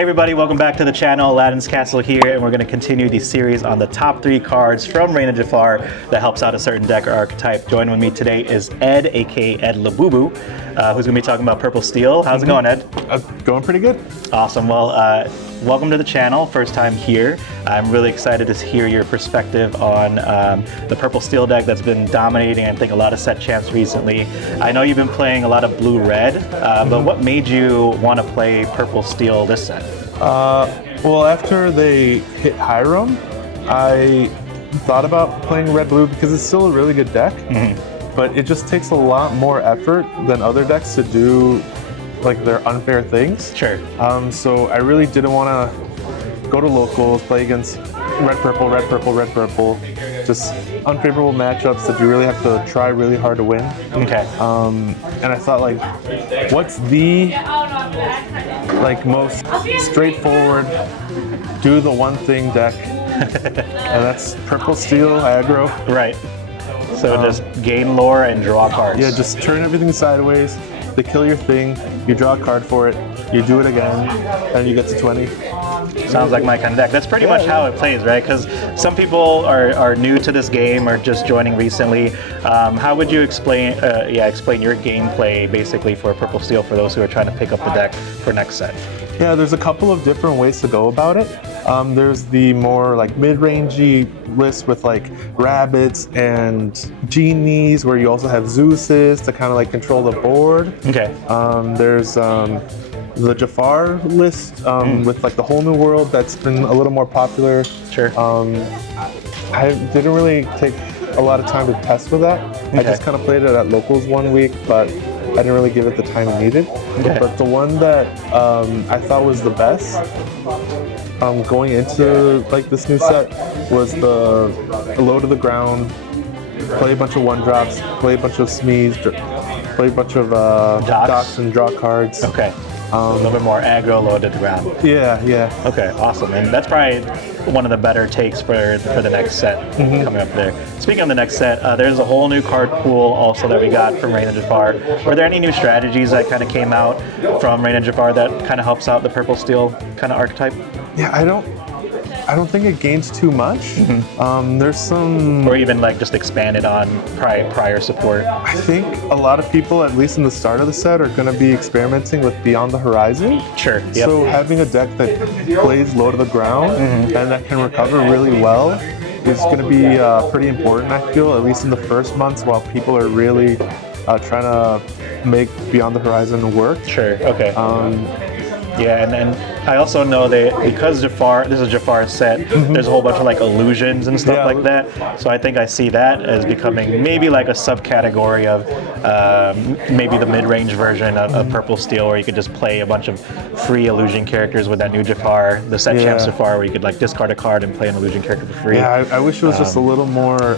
Hey everybody, welcome back to the channel. Aladdin's Castle here, and we're going to continue the series on the top 3 cards from Reign of Jafar that helps out a certain deck or archetype. Joining with me today is Ed, aka Ed Labubu, who's going to be talking about Purple Steel. How's it going, Ed? Going pretty good. Awesome. Well, welcome to the channel. First time here. I'm really excited to hear your perspective on the Purple Steel deck that's been dominating, I think, a lot of set champs recently. I know you've been playing a lot of blue-red, but what made you want to play Purple Steel this set? Well, after they hit Hiram, I thought about playing red-blue because it's still a really good deck, but it just takes a lot more effort than other decks to do like their unfair things. Sure. So I really didn't want to go to locals, play against red-purple, red-purple, red-purple, just unfavorable matchups that you really have to try really hard to win. Okay. And I thought, like, what's the most straightforward, do the one thing deck, and that's Purple Steel aggro. Right. So just gain lore and draw cards. Yeah, just turn everything sideways. They kill your thing, you draw a card for it, you do it again, and you get to 20. Sounds like my kind of deck. That's pretty much how it plays, right? Because some people are new to this game or just joining recently. How would you explain your gameplay basically for Purple Steel for those who are trying to pick up the deck for next set? Yeah, there's a couple of different ways to go about it. There's the more like mid-rangey list with like rabbits and genies, where you also have Zeus's to kind of like control the board. Okay. There's the Jafar list with like the whole new world that's been a little more popular. Sure. I didn't really take a lot of time to test with that. Okay. I just kind of played it at locals one week, but I didn't really give it the time it needed. Okay. But the one that I thought was the best going into like this new set was the low to the ground, play a bunch of 1-drops, play a bunch of Smees, play a bunch of docks and draw cards. Okay. A little bit more aggro, low to the ground. Yeah, yeah. Okay, awesome. And that's probably one of the better takes for the next set coming up there. Speaking of the next set, there's a whole new card pool also that we got from Reign of Jafar. Were there any new strategies that kind of came out from Reign of Jafar that kind of helps out the Purple Steel kind of archetype? Yeah, I don't think it gains too much. There's some... Or even like just expanded on prior support. I think a lot of people, at least in the start of the set, are going to be experimenting with Beyond the Horizon. Sure. Yep. So having a deck that plays low to the ground and that can recover really well is going to be pretty important, I feel, at least in the first months while people are really trying to make Beyond the Horizon work. Sure, okay. Yeah, and I also know that because Jafar, this is Jafar's set, there's a whole bunch of like illusions and stuff like that. So I think I see that as becoming maybe like a subcategory of maybe the mid-range version of Purple Steel, where you could just play a bunch of free illusion characters with that new Jafar, the set champs Jafar, where you could like discard a card and play an illusion character for free. Yeah, I wish it was just a little more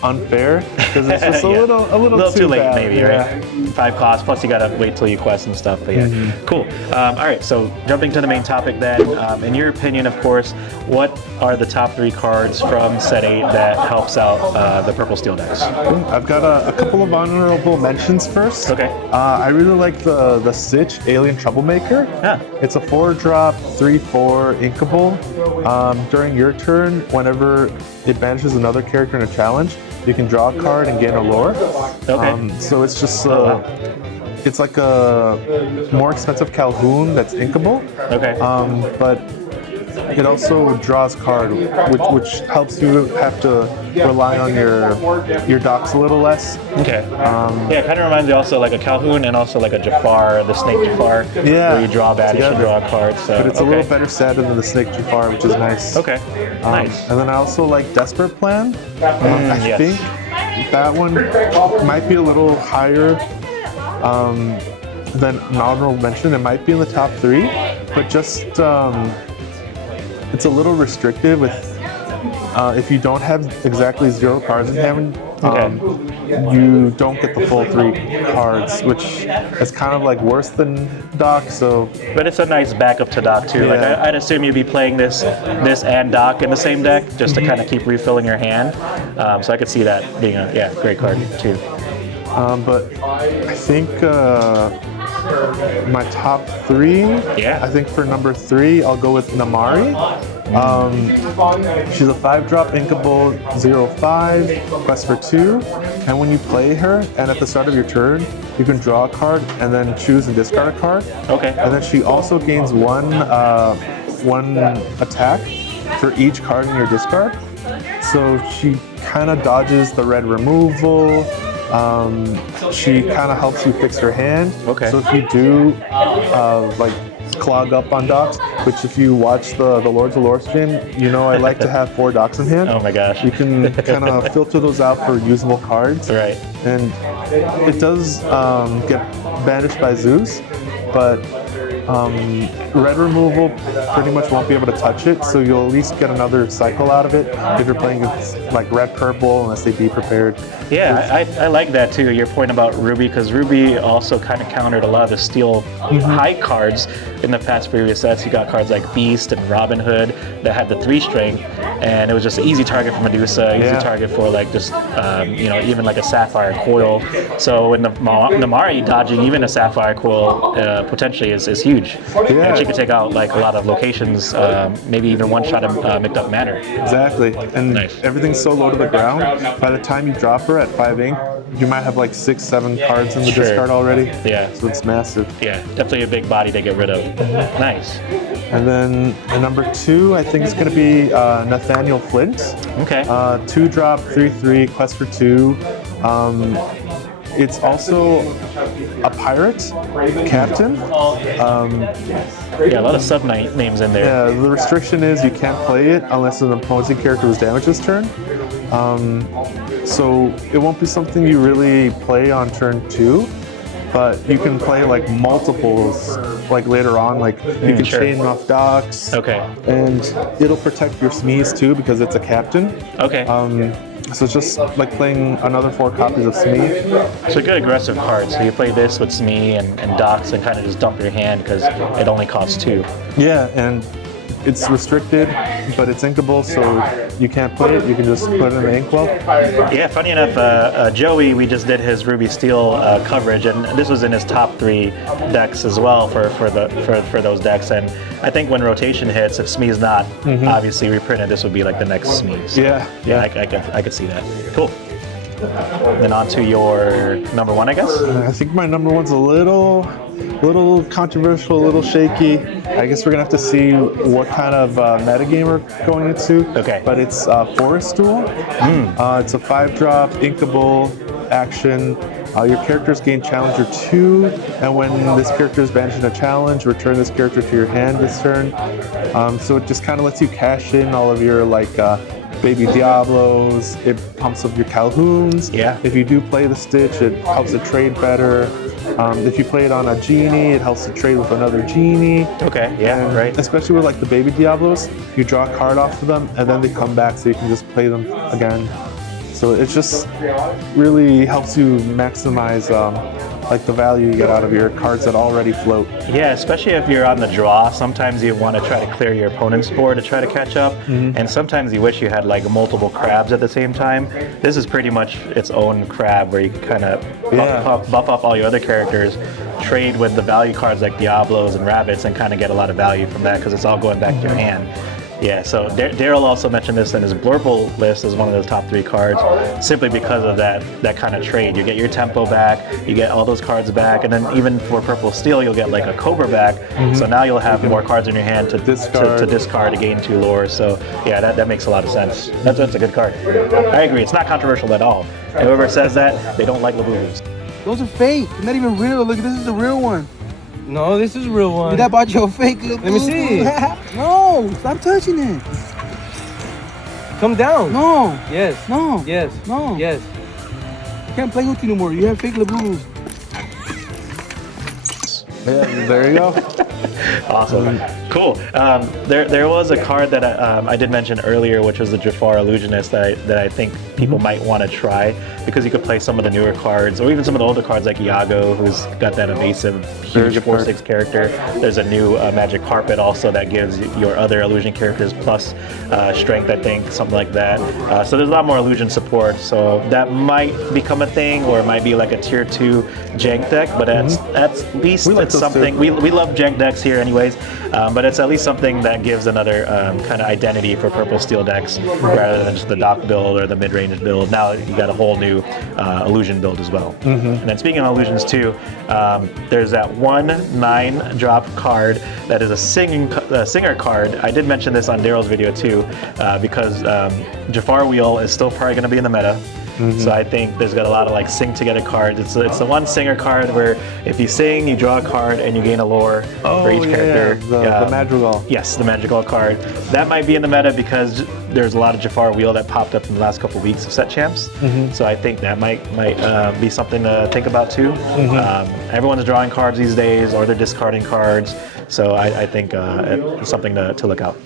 unfair, because it's just a little too late, bad. maybe, right? 5 costs, plus you gotta wait till you quest and stuff, but yeah, cool. All right, so jumping to the main topic then, in your opinion, of course, what are the top 3 cards from set 8 that helps out the Purple Steel decks? I've got a couple of honorable mentions first. Okay. I really like the Stitch Alien Troublemaker. Yeah. It's a 4-drop, 3/4 inkable. During your turn, whenever it banishes another character in a challenge, you can draw a card and gain a lore. Okay. So it's just it's like a more expensive Calhoun that's inkable. Okay. But it also draws card, which helps you have to rely on your docks a little less. Okay. Yeah, it kind of reminds me also like a Calhoun and also like a Jafar, the Snake Jafar, where you draw banish and draw a card. So, but it's a little better set than the Snake Jafar, which is nice. Okay. Nice. And then I also like Desperate Plan. I think that one might be a little higher than an honorable mention. It might be in the top 3, but just it's a little restrictive with if you don't have exactly 0 cards in hand, you don't get the full 3 cards, which is kind of like worse than Doc. So, but it's a nice backup to Doc too. Like I'd assume you'd be playing this and Doc in the same deck just to kind of keep refilling your hand. So I could see that being a great card too. But I think my top 3. Yeah. I think for number 3, I'll go with Namaari. She's a 5-drop inkable 0/5, quest for 2. And when you play her, and at the start of your turn, you can draw a card and then choose and discard a card. Okay. And then she also gains one attack for each card in your discard. So she kind of dodges the red removal. She kind of helps you fix your hand. Okay. So if you do like clog up on docks, which if you watch the Lords of Lore stream, you know I like to have 4 docks in hand. Oh my gosh. You can kind of filter those out for usable cards. Right. And it does get banished by Zeus, but red removal pretty much won't be able to touch it, so you'll at least get another cycle out of it if you're playing like red purple unless they be prepared. Yeah, I like that too, your point about Ruby, because Ruby also kind of countered a lot of the steel high cards in the past previous sets. You got cards like Beast and Robin Hood that had the 3 strength, and it was just an easy target for Medusa, easy target for like just, you know, even like a Sapphire Coil. So in the Namaari, dodging even a Sapphire Coil potentially is huge. Yeah. And she could take out like a lot of locations, maybe even one-shot a Mixed-Up Manor. Exactly. And Nice. everything's so low to the ground, by the time you drop her at 5 ink, you might have like 6, 7 cards in the Sure. discard already. Yeah. So it's massive. Yeah, definitely a big body to get rid of. Nice. And then at number 2, I think it's going to be Nathaniel Flint. Okay. 2-drop, 3/3, quest for 2. It's also a pirate captain. Yeah, a lot of sub names in there. Yeah, the restriction is you can't play it unless an opposing character was damaged this turn. So it won't be something you really play on turn 2, but you can play like multiples like later on, like you can sure. chain off docks. Okay. And it'll protect your Smees too because it's a captain. Okay. So it's just like playing another 4 copies of Smee. So good aggressive cards. So you play this with Smee and Dox and kind of just dump your hand because it only costs 2. Yeah, and it's restricted, but it's inkable, so you can't play it. You can just put it in the inkwell. Yeah, funny enough, Joey, we just did his Ruby Steel coverage, and this was in his top 3 decks as well for those decks. And I think when rotation hits, if Smee's not obviously reprinted, this would be like the next Smee. So, Yeah. I could see that. Cool. Then on to your number 1, I guess. I think my number 1's a little controversial, a little shaky. I guess we're gonna have to see what kind of metagame we're going into. Okay. But it's Forest Duel. It's a 5-drop, inkable action. Your characters gain Challenger 2, and when this character is banished in a challenge, return this character to your hand this turn. So it just kind of lets you cash in all of your like Baby Diablos. It pumps up your Calhouns. Yeah. If you do play the Stitch, it helps to trade better. If you play it on a Genie, it helps to trade with another Genie. Okay, yeah, And right. especially with like the Baby Diablos, you draw a card off of them, and then they come back, so you can just play them again. So it just really helps you maximize like the value you get out of your cards that already float. Yeah, especially if you're on the draw, sometimes you want to try to clear your opponent's board to try to catch up, and sometimes you wish you had like multiple crabs at the same time. This is pretty much its own crab where you can kind of buff up all your other characters, trade with the value cards like Diablos and Rabbits, and kind of get a lot of value from that because it's all going back to your hand. Yeah, so Daryl also mentioned this in his blurple list as one of the top 3 cards, simply because of that kind of trade. You get your tempo back, you get all those cards back, and then even for Purple Steel, you'll get like a Cobra back. So now you'll have more cards in your hand to discard to gain 2 lures. So yeah, that makes a lot of sense. That's a good card. I agree. It's not controversial at all. And whoever says that, they don't like Labubus. Those are fake. They're not even real. Look, this is the real one. No, this is a real one. Did I bought you a fake? Let me see. No, stop touching it. Come down. No. Yes. No. Yes. No. Yes. I can't play with you no more. You have fake Labubus. Yeah, there you go. Awesome. Cool. There was a card that I did mention earlier, which was the Jafar Illusionist that I think people might want to try because you could play some of the newer cards or even some of the older cards like Iago, who's got that evasive, huge 4/6 character. There's a new Magic Carpet also that gives your other illusion characters plus strength, I think, something like that. So there's a lot more illusion support. So that might become a thing, or it might be like a tier 2 jank deck, but at least it's something. We love jank decks here anyways, but it's at least something that gives another kind of identity for purple steel decks rather than just the dock build or the mid-range build. Now you got a whole new illusion build as well. And then speaking of illusions too, there's that 1/9 drop card that is a singer card. I did mention this on Daryl's video too, because Jafar Wheel is still probably going to be in the meta. So I think there's got a lot of like sing together cards. It's the one singer card where if you sing, you draw a card and you gain a lore for each character. The Madrigal. Yes, the Madrigal card. That might be in the meta because there's a lot of Jafar Wheel that popped up in the last couple of weeks of set champs. So I think that might be something to think about too. Everyone's drawing cards these days, or they're discarding cards. So I think it's something to look out.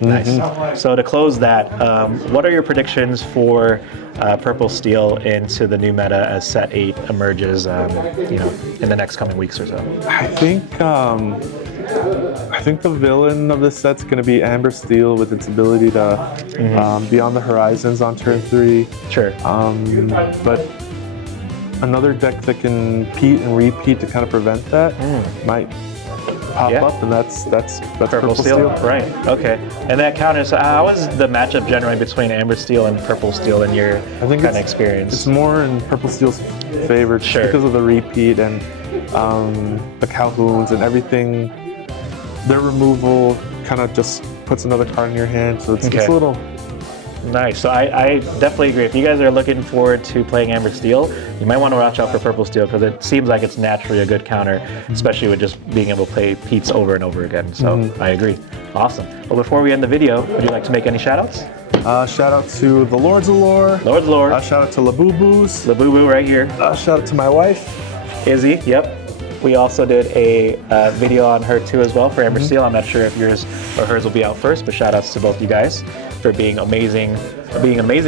Nice. So to close that, what are your predictions for Purple Steel into the new meta as Set 8 emerges, in the next coming weeks or so? I think the villain of this set's going to be Amber Steel with its ability to be on the horizons on turn 3. Sure. But another deck that can repeat to kind of prevent that might pop up, and that's Purple Steel. Right. Okay. And that counters. How was the matchup generally between Amber Steel and Purple Steel in your kind of experience? It's more in Purple Steel's favor just because of the repeat and the Calhouns and everything. Their removal kind of just puts another card in your hand, so it's a little. Nice. So I definitely agree. If you guys are looking forward to playing Amber Steel, you might want to watch out for Purple Steel because it seems like it's naturally a good counter, especially with just being able to play Pete's over and over again. So I agree. Awesome. Well, before we end the video, would you like to make any shout-outs? Shout out to the Lords of Lore. Lords of Lore. Shout out to Labubu's. Labubu right here. Shout out to my wife. Izzy, yep. We also did a video on her too as well for Amber Steel. I'm not sure if yours or hers will be out first, but shout outs to both you guys for being amazing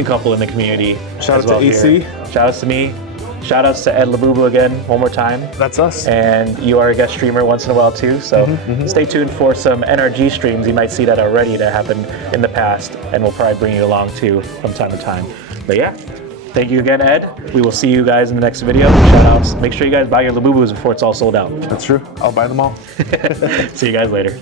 couple in the community. Shout out to AC. Shout outs to me. Shout outs to Ed Labubu again, one more time. That's us. And you are a guest streamer once in a while too, so stay tuned for some NRG streams. You might see that already that happened in the past, and we'll probably bring you along too from time to time. But yeah. Thank you again, Ed. We will see you guys in the next video. Shout outs. Make sure you guys buy your Labubus before it's all sold out. That's true. I'll buy them all. See you guys later.